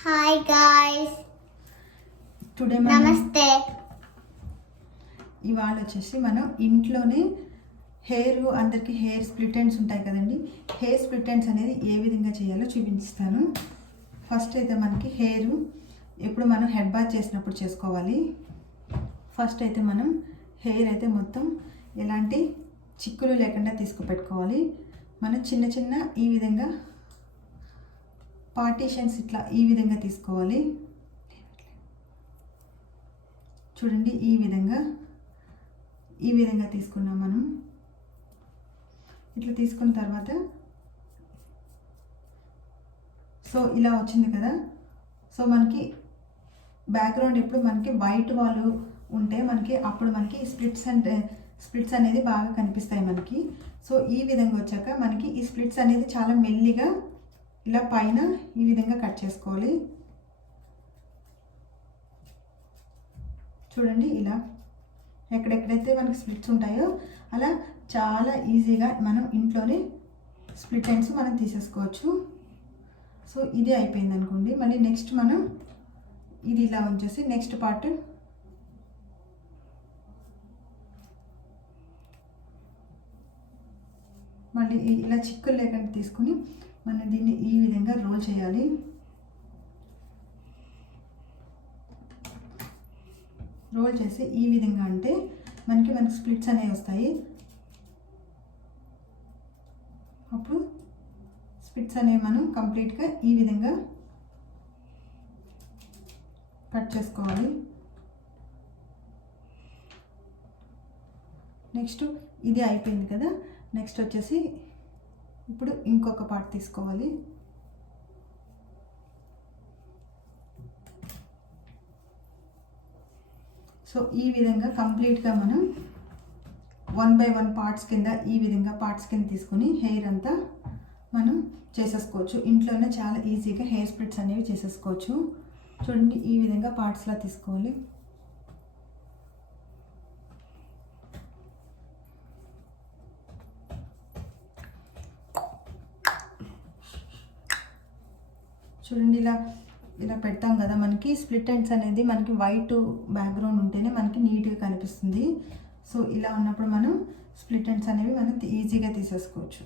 Hi guys, today నమస్తే. ఇవాళ వచ్చేసి మనం ఇంట్లోనే అందరికీ హెయిర్ స్ప్లిట్ ఎండ్స్ ఉంటాయి కదండి. హెయిర్ స్ప్లిట్ ఎండ్స్ అనేది ఏ విధంగా చేయాలో చూపిస్తాను. ఫస్ట్ అయితే మనకి ఎప్పుడు మనం హెడ్ బాత్ చేసినప్పుడు చేసుకోవాలి. ఫస్ట్ అయితే మనం హెయిర్ అయితే మొత్తం ఎలాంటి చిక్కులు లేకుండా తీసుకుపెట్టుకోవాలి. మనం చిన్న చిన్న ఈ విధంగా పార్టీషన్స్ ఇట్లా ఈ విధంగా తీసుకోవాలి. చూడండి, ఈ విధంగా తీసుకున్నాం. మనం ఇట్లా తీసుకున్న తర్వాత సో ఇలా వచ్చింది కదా. సో మనకి బ్యాక్గ్రౌండ్ ఎప్పుడు మనకి వైట్ వాల్ ఉంటే అప్పుడు మనకి స్ప్లిట్స్ అనేది బాగా కనిపిస్తాయి మనకి. సో ఈ విధంగా వచ్చాక మనకి ఈ స్ప్లిట్స్ అనేది చాలా మెల్లిగా ఇలా పైన ఈ విధంగా కట్ చేసుకోవాలి. చూడండి, ఇలా ఎక్కడెక్కడైతే మనకి స్ప్లిట్స్ ఉంటాయో అలా చాలా ఈజీగా మనం ఇంట్లోనే స్ప్లిట్ ఎండ్స్ మనం తీసేసుకోవచ్చు. సో ఇది అయిపోయింది అనుకోండి. మళ్ళీ నెక్స్ట్ మనం ఇది ఇలా ఉంచేసి నెక్స్ట్ పార్ట్ మళ్ళీ ఇలా చిక్కులు లేకుండా తీసుకుని మనం దీన్ని ఈ విధంగా రోల్ చేయాలి. రోల్ చేసి ఈ విధంగా అంటే మనకి స్ప్లిట్స్ అనేవి వస్తాయి. అప్పుడు స్ప్లిట్స్ అనేవి మనం కంప్లీట్గా ఈ విధంగా కట్ చేసుకోవాలి. నెక్స్ట్ ఇది అయిపోయింది కదా. నెక్స్ట్ వచ్చేసి ఇప్పుడు ఇంకొక పార్ట్ తీసుకోవాలి. సో ఈ విధంగా కంప్లీట్గా మనం 1 by 1 పార్ట్స్ కింద ఈ విధంగా పార్ట్స్ కింద తీసుకుని హెయిర్ అంతా మనం చేసేసుకోవచ్చు. ఇంట్లోనే చాలా ఈజీగా హెయిర్ స్ప్లిట్స్ అనేవి చేసేసుకోవచ్చు. చూడండి, ఈ విధంగా పార్ట్స్లా తీసుకోవాలి. చూడండి, ఇలా పెడతాం కదా. మనకి స్ప్లిట్ ఎండ్స్ అనేది మనకి వైట్ బ్యాక్గ్రౌండ్ ఉంటేనే మనకి నీట్గా కనిపిస్తుంది. సో ఇలా ఉన్నప్పుడు మనం స్ప్లిట్ ఎండ్స్ అనేవి మనం ఈజీగా తీసేసుకోవచ్చు.